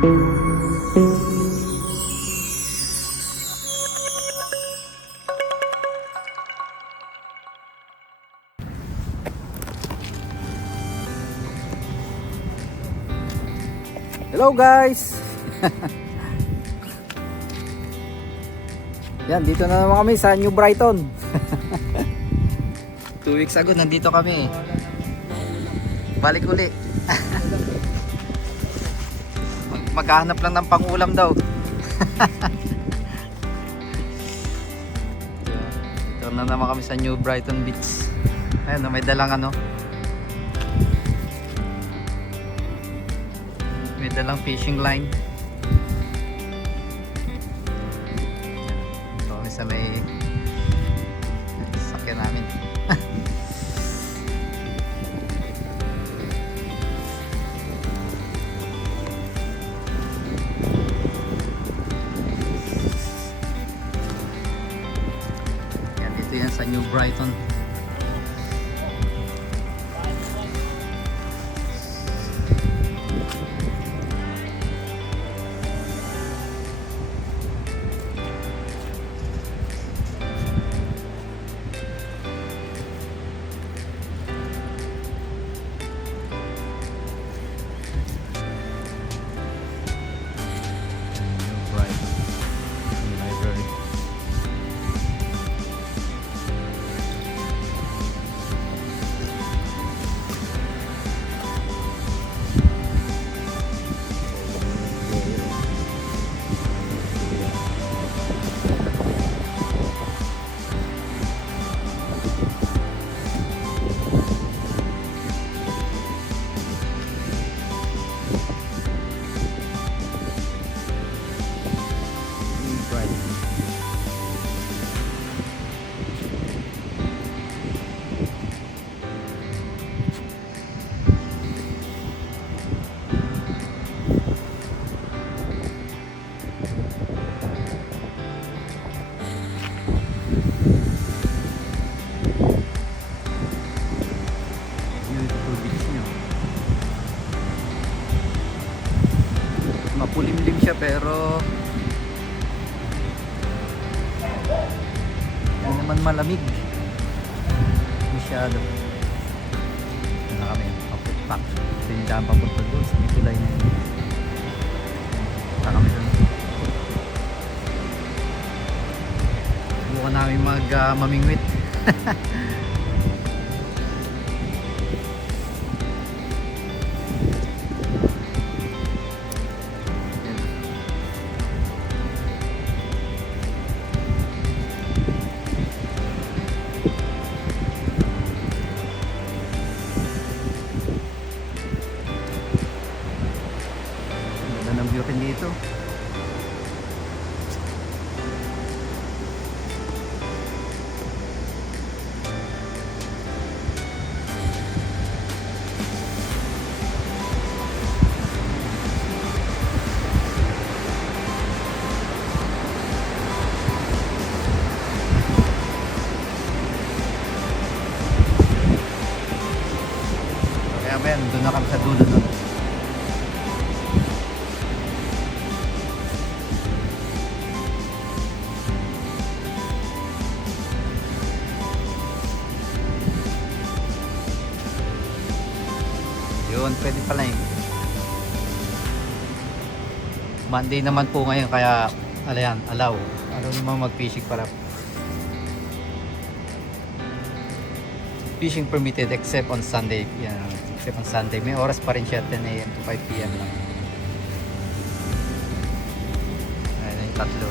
Hello guys. Yan, dito na naman kami sa New Brighton. 2 weeks ago nandito kami. Balik uli. Maghahanap lang ng pangulam daw. Dito na naman kami sa New Brighton Beach. Ayun, may dalang ano. May dalang fishing line. Ito kami sa may sakyan namin. Yan, dito yan sa New Brighton. Mapulimlim siya pero hindi naman malamig masyado. Ano kami, papupak. Ito yung daan papunta doon sa may tulay na yun. Punta kami doon. Subukan namin mamingwit. Ng view rin dito. Kaya men, doon na kami sa dulo nun. Yun, pwede pala eh. Monday naman po ngayon kaya alayan, allow naman mag-fishing para. Fishing permitted except on Sunday. Yan, except on Sunday. May oras pa rin siya, 10 AM to 5 PM lang. Ayan yung tatlo.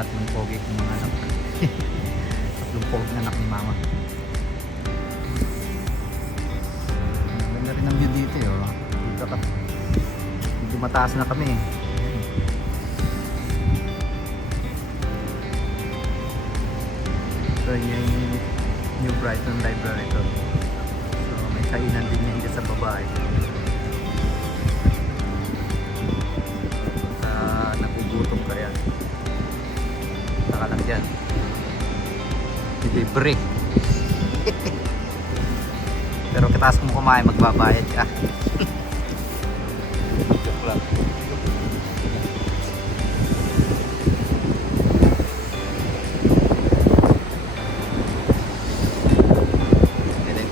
Tatlong pogi kong mga anak. Tatlong pogi na anak ni mama. Ganda rin ang view dito eh. Oh. Medyo mataas na kami eh. So yung New Brighton Library ito. So may kainan din niya hingga sa baba eh. Nagugutom ka yan. Saka lang dyan. Libre. Pero kitas mo kumain, magbabayad ka.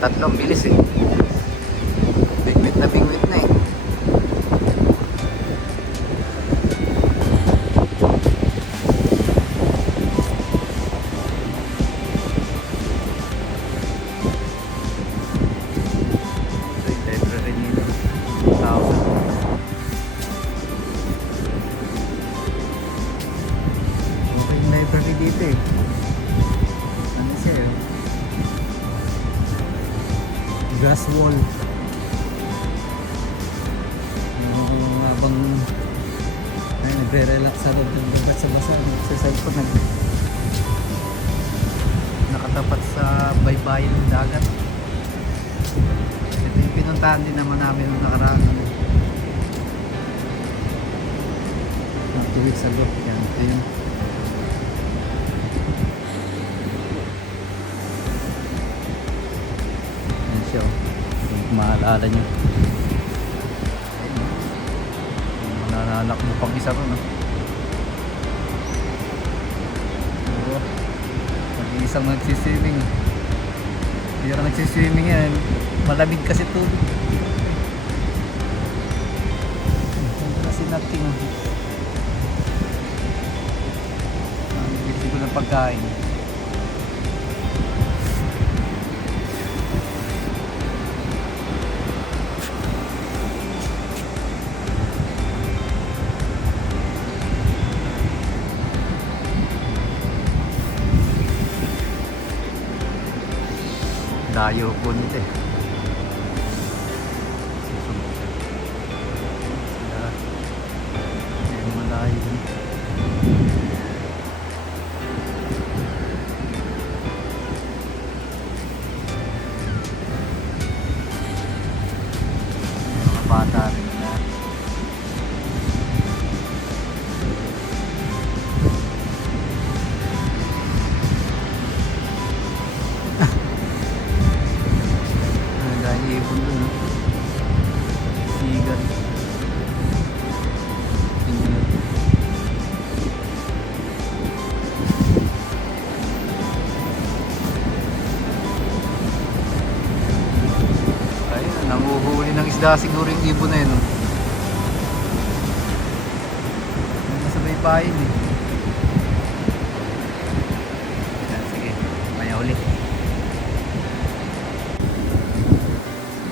tatlo, ang bilis eh. Bingwit na eh. So yung library nila, 1,000. Okay yung library dito eh. Ano siya eh? Glass wall. Habang nagre-relax sa loob ng babat sa basa, sa cellphone nakatapat sa baybayin ng dagat. Ito yung pinuntahan din naman namin nung nakaraan. 2 weeks ago. Yan, ito yun. Yan siya oh. Kung maalala nyo. Nanalak mo pang isa ron, no? Oo. Pag-iisang nagsiswimming. Hindi ka nagsiswimming yan. Malamig kasi tubig. Saan na si Nating? Ang bibig ko ng pagkain. Layo po nito eh. Ayan, malayo. Mga bata rin na. Ibon doon, no? Sigan. Ayun, nanguhuli ng isda siguro yung ibon na yun, no? Nasa baybayin eh. Sige, maya ulit.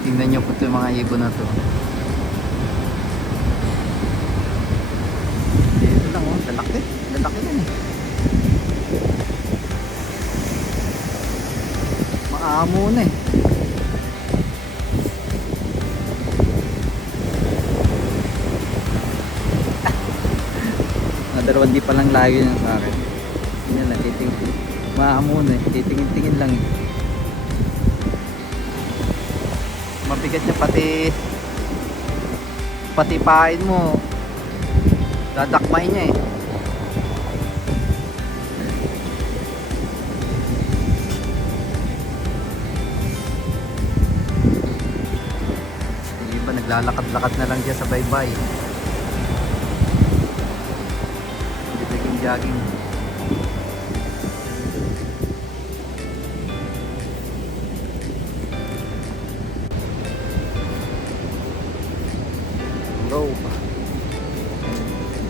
Tingnan nyo po ito yung mga ibon na to. Dito lang oh, lalaki. Lalaki yan eh. Maamo na eh. Dalawang di pa lang layo niya sa akin. Yan lang, titingin. Maamo na eh. Titingin-tingin lang eh. Mabigat niya pati pain mo dadakmay niya eh. Yung iba naglalakad-lakad na lang dyan sa baybay, hindi naging jogging. Hello.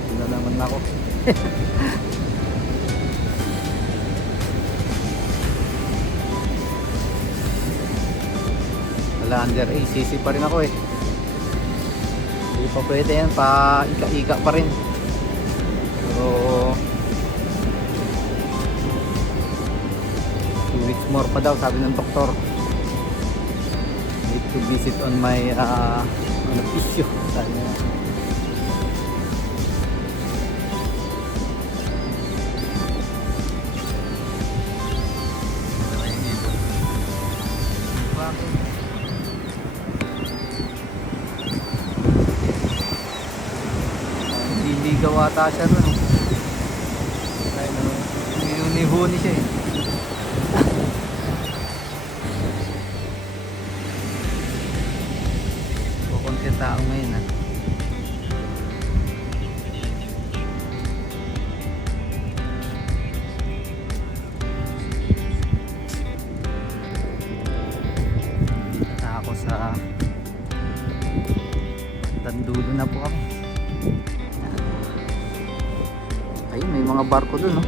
Tingnan naman ako. Wala, under ACC pa rin ako eh. Hindi pa pwede yan, pa ika-ika pa rin. So 2 weeks more pa daw sabi ng doktor. Need to visit on my issue. Sabi niya. Nililigaw ata siya ron. Nihuni siya eh. Kukunti tao ngayon ah. ako sa Dandulo na po kami. Ayun, may mga barko dun, no?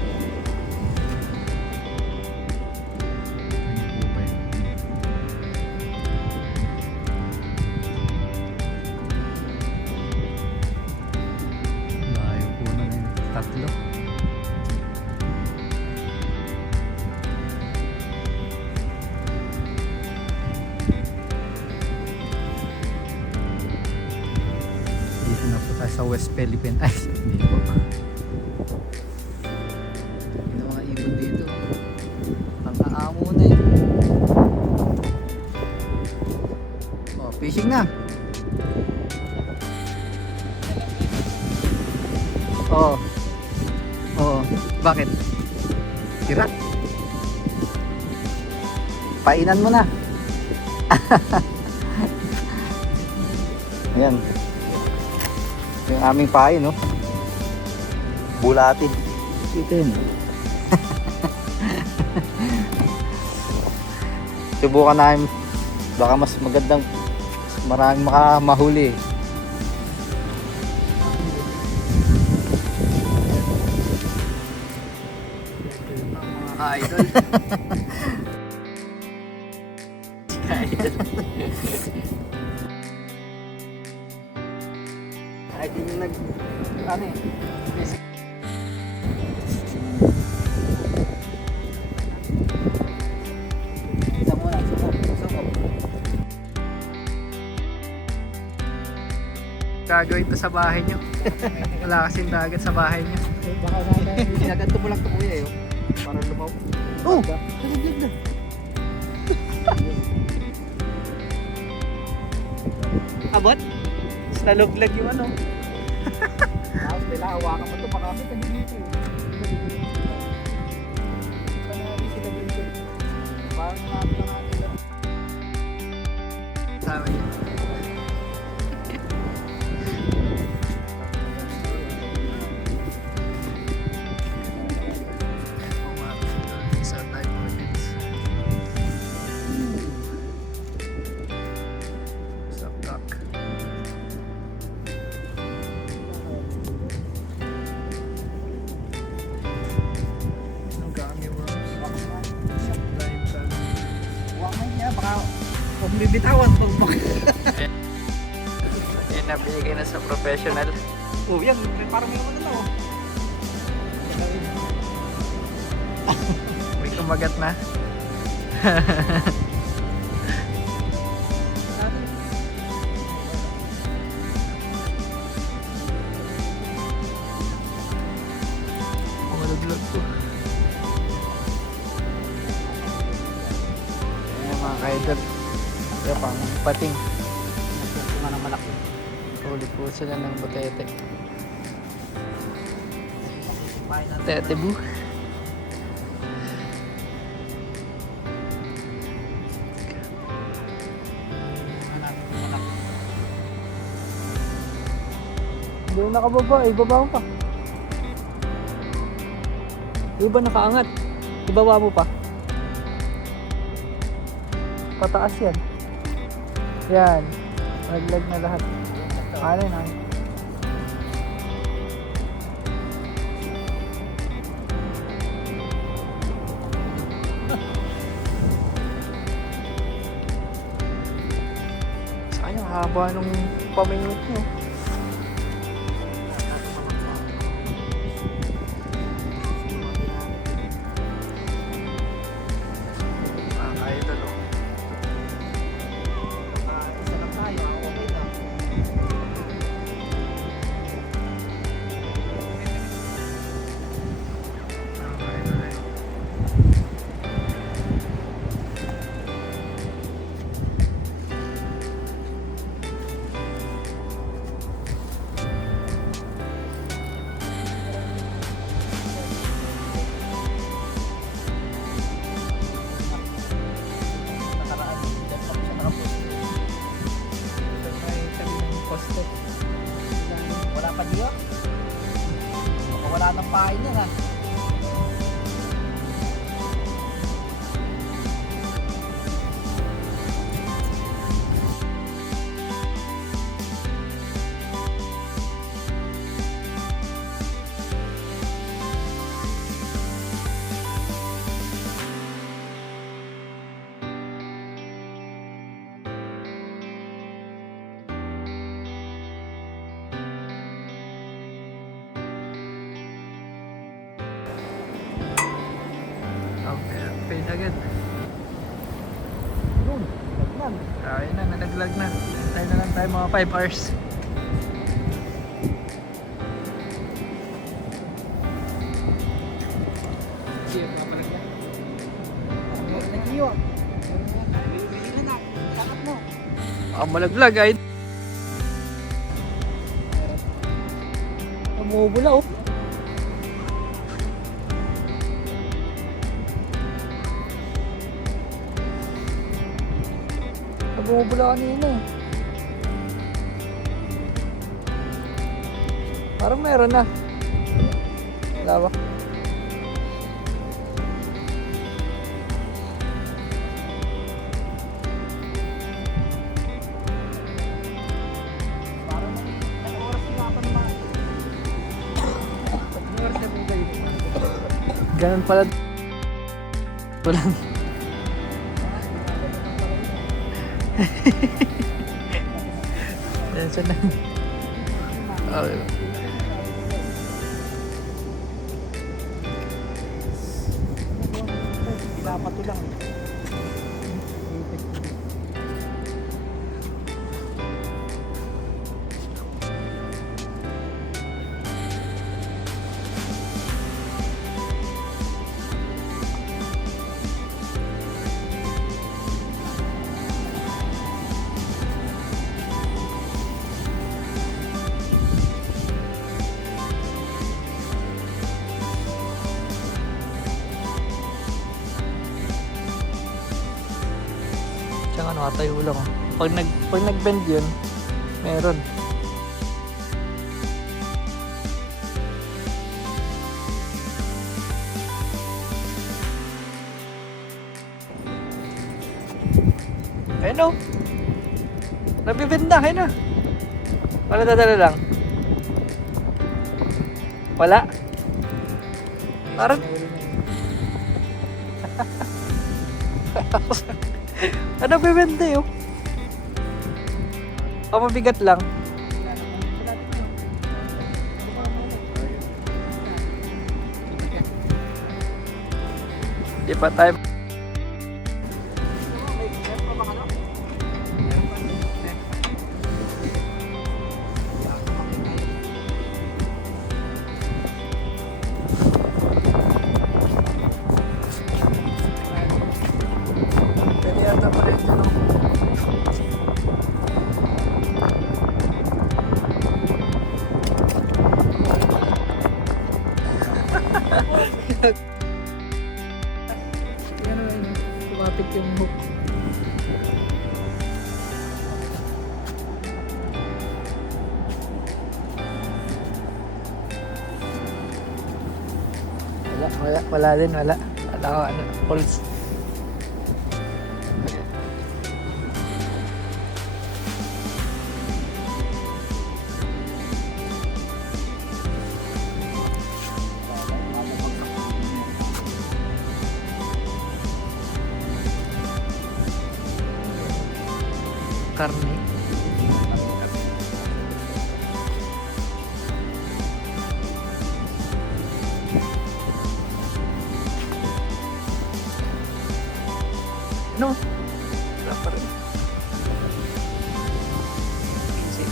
Layo po na yun. Tatlo. Dito na po tayo sa West Philippine Isles. Hindi po. May mga ibon dito. Ang aamo na eh. Oh, fishing na. Oo. Oo. Bakit? Tira. Painan mo na. Ayan. Yung aming pain, no? Bulatin. Ito yun. Subukan namin. Baka mas magandang maraming makamahuli. Mga idol. Kahit yung ano eh. Isa muna, suko. Gagawin to sa bahay nyo. Wala kasing dagat sa bahay nyo. Baka sana sinaganto mo lang ito kuya eh. Para lumaw. Oh! Nalaglag na. Abot? Tapos naluglag yung ano. Tapos kailangan hawakan mo ito. Baka kami dito eh. Panali sila dito. Parang namin lang natin lang. Sabi niya. Isa tayo ulit. Sakak. Ang gami worms. Lime salmon. Hawakan niya. Baka kung bibitawan pag Yan, nabigay na sa professional. oh, yan. Parang may naman na oh. May kumagat na. Malaglag po. Ayan mga kaidol. Kaya pang pating. Nagpunga ng malaki. Huli po sila ng butete. Pain natin. Tete bu. Hindi mo nakababa, ibaba mo pa. Di ba nakaangat? Ibaba mo pa. Pataas yan. Yan. Naglag na lahat. Ano na? Sayang, haba nung paminute nyo. Idol, oh. Isa lang tayo, okay na. Idol, eh. Nakaraan, dyan pa siya nakapost. May tabi ng poste. Wala pa diyo? Baka wala ng pain yan ha. agad. Yun. Lagnan. Ayun na, nalaglag na. Tayo na lang tayo mga 5 hours. Sige, papalagyan. Nag-iyo. Bili na. Sakap mo. Malaglag ay. Namubula oh. Namubula kanina eh. Parang meron na. Wala ba? Parang may oras na pa naman. Oras na po kayo. Ganun pala. Walang. Yan siya na. Okay. Pinapato lang. Tsaka nakatayo lang. Pag nag-bend yun, meron. Ayun o. Nabibend na, ayun na. Wala dadala lang. Wala. Parang ano bibente yun? O mabigat lang. Di pa tayo. Pwede yata pa rin dyan, no? Yan o, tumapit yung hook. Wala din, wala. Wala ko, ano, pulse. Karne. No. Wala pa rin. Easy.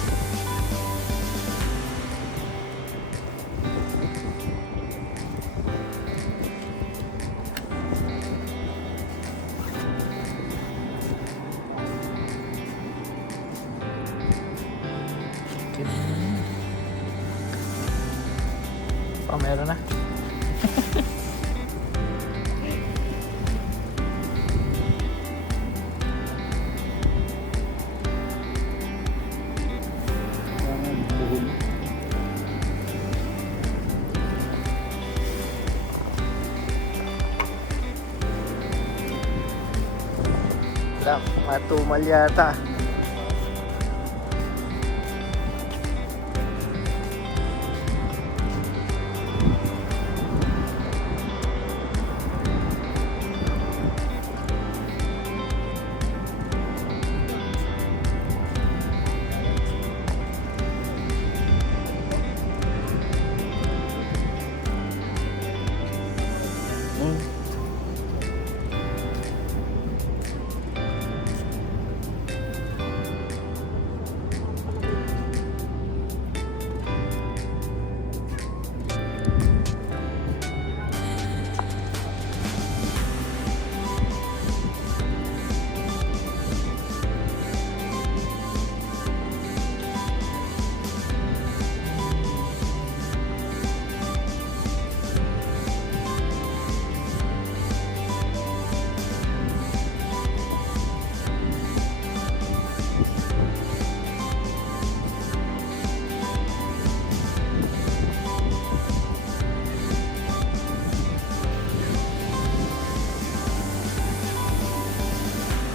Oh, meron na. Wala, matumal yata.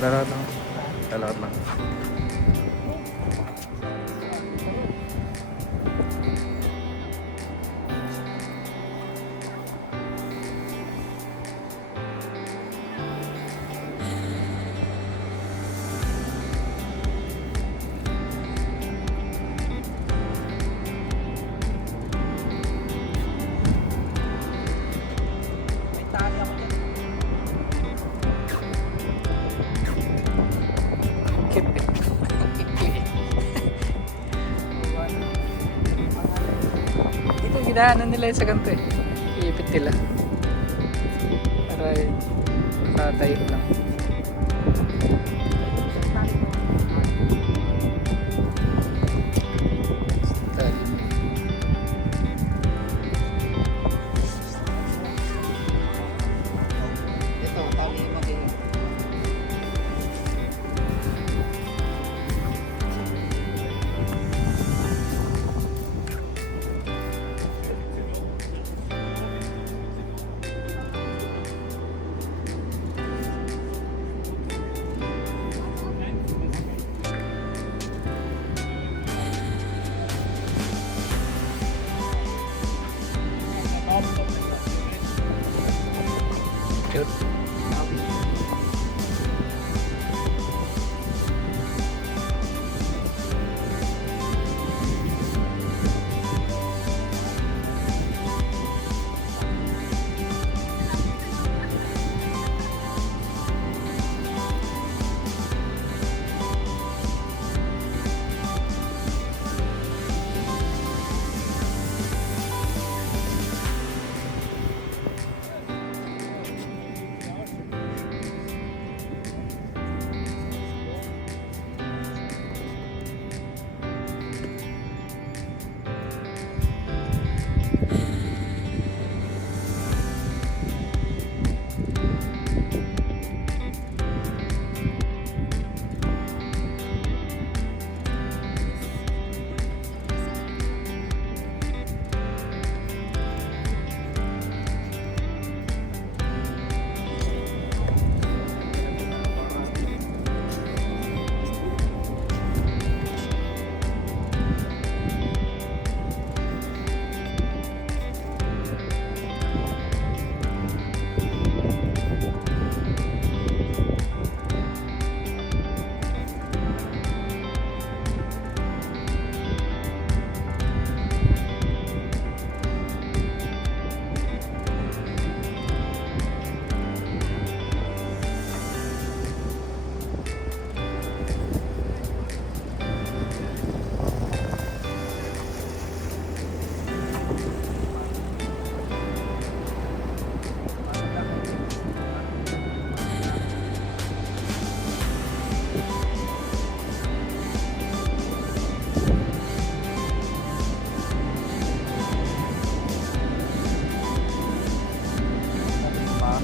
Lalakad lang. Lalakad lang. May tali ako dyan. Kipit. Dito ginaanan nila yung sa ganito eh. Iipit nila. Para nakatayo lang. Tali. Ito, tali mo din. Cute.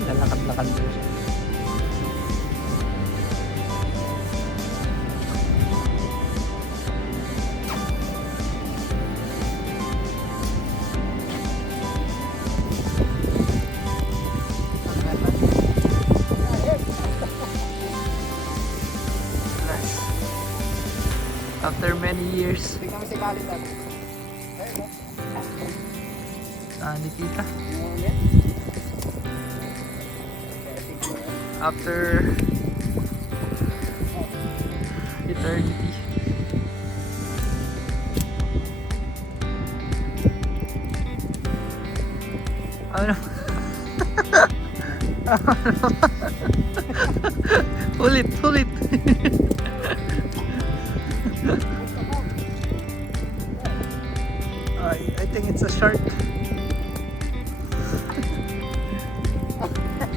Lalakad-lakad doon siya. After many years, Tingnan mo si Khalid dati. ni tita. Yan. After eternity. Ano? Ulit. I think it's a shark.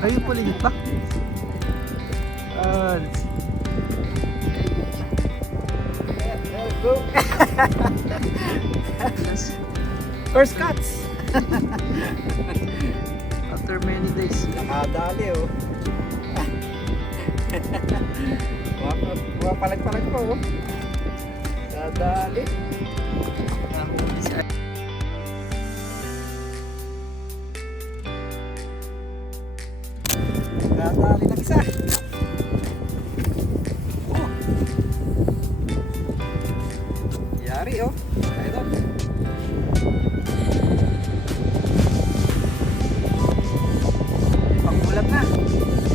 Ayun po ligit pa. Go. First cuts. After many days. Nakadali oh. Palag-palag pa oh. Nadali. Nahuli si Nadali ng isa. Yari oh. Tayo doon. Pang-ulam na.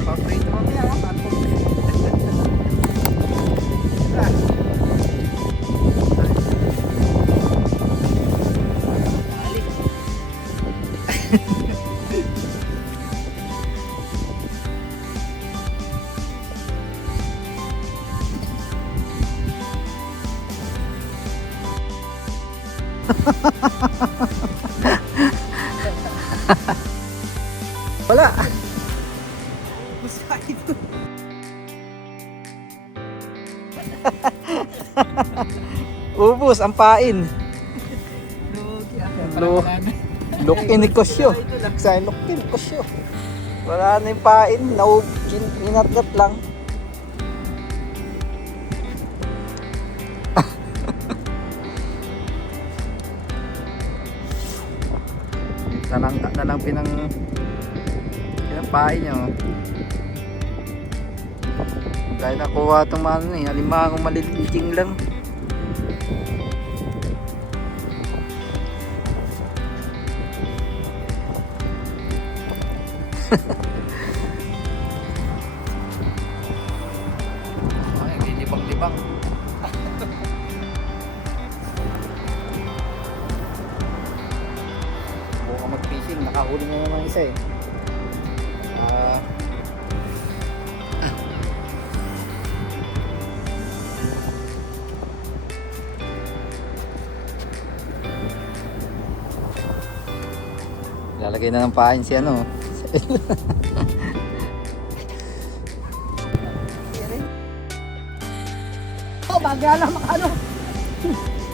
Pang-prito mamaya oh. Atong. Wala. Ubus ang pain. Lukin ni Kosyo. Sa lukin ni Kosyo. Wala na yung pain. Inatgat lang. Talangka na lang pinapain nyo. Dahil nakuha itong ano eh, alimangong maliliting lang. Ay, lilibang-libang. Buka mag-fishing, nakahuli na naman isa eh. Lalagay na ng pain si ano. Oh, bagala makano.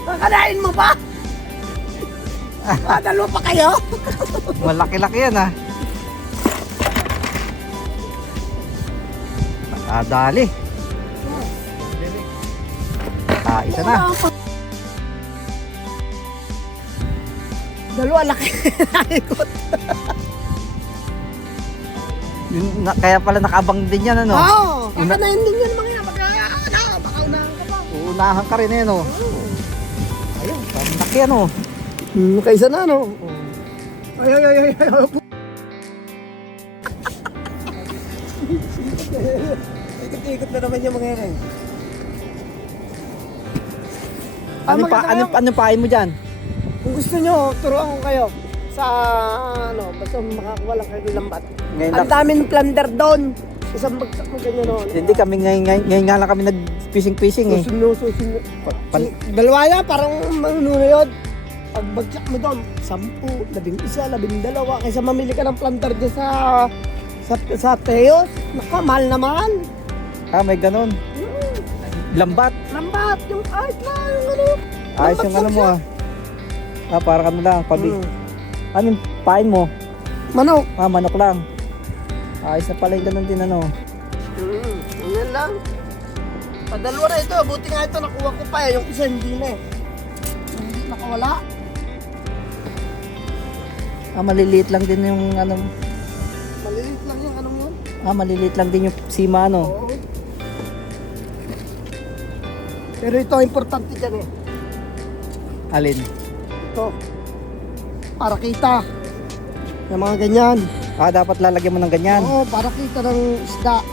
Kakanain mo pa? Dalawa pa kayo? Malaki-laki yan ah. Nakadali. Isa na. Dalawa laki. Kaya pala nakabang din yan ano. Oo, kakanain din yan mga yan. Baka unahan ka pa. Uunahan ka rin eh no. Ayun, laki ano. Kaisa na no. Ay. Ikot-ikot na naman yung mga yan. Ano pain mo dyan? Kung gusto nyo, turuan ko kayo sa ano, basta makakuha lang kayo ng lambat. Ang daming plunder doon. Isang bagsak mo ganyan no. Hindi kami ngayon nga lang kami nag-fishing eh. Susunod. Dalawa yan, parang manunod. Pag bagsak mo doon, 10, 11, 12, kaysa mamili ka ng plunder dyan sa Teos. Naka, mahal naman. May ganun. Lambat. Lambat, yung ayos na, yung ano. Ayos yung ano mo ah. Para ano lang, Anong pain mo? Manok. Manok lang. Ayos na pala yung ganun din ano. Yan lang. Padalwa na ito, buti nga ito nakuha ko pa yung isa hindi na eh. Hindi nakawala. Maliliit lang din yung ano. Maliliit lang yung anong yun. Maliliit lang din yung sima ano. Oo. Pero ito importante dyan eh. Alin? Ito. Para kita. Yung mga ganyan. Dapat lalagyan mo ng ganyan. Oo, para kita ng isda.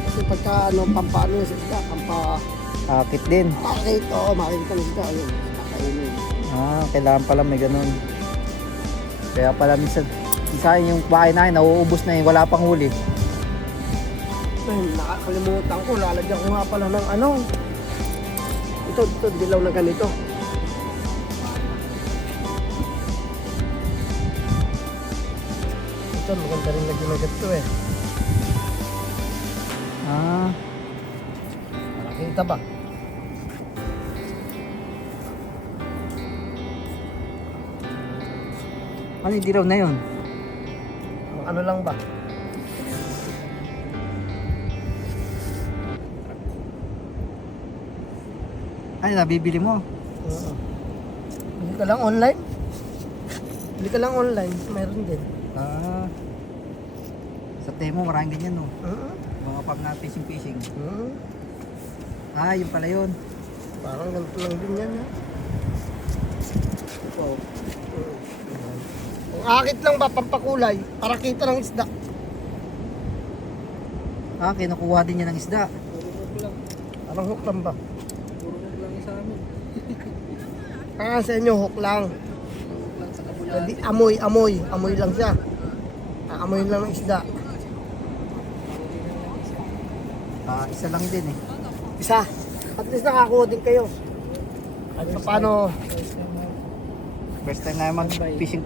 Kasi pagka pampaano yung isda, Akit din. makikita ng isda. Ayun, kakainin. Kailangan pala may ganun. Kaya pala minsan yung bahay na nauubos na wala pang huli. Ay, nakakalimutan ko, lalagyan ko nga pala ng ano. Ito, dilaw na ganito. Ito, maganda rin lagyan ng ganito eh. Nakakita ba? Ano yung dilaw na yun? Ano lang ba? Ano nabibili mo? Bili ka lang online? Bili ka lang online, meron din. Sa Temo maraming ganyan no? Uh-huh. Mga pag na fishing. Uh-huh. Yun pala yun. Parang ganito lang din yan. Ha? Wow. Ang akit lang ba, pampakulay, para kita ng isda. Ah, kinukuha din niya ng isda. Parang hook lang ba? Puro lang sa amin. Sa inyo, hook lang. Lang sa kabulan. Hindi, amoy lang siya. Amoy lang ng isda. Ah, isa lang din eh. Isa. At least nakakuha din kayo. At paano, First time na mag fishing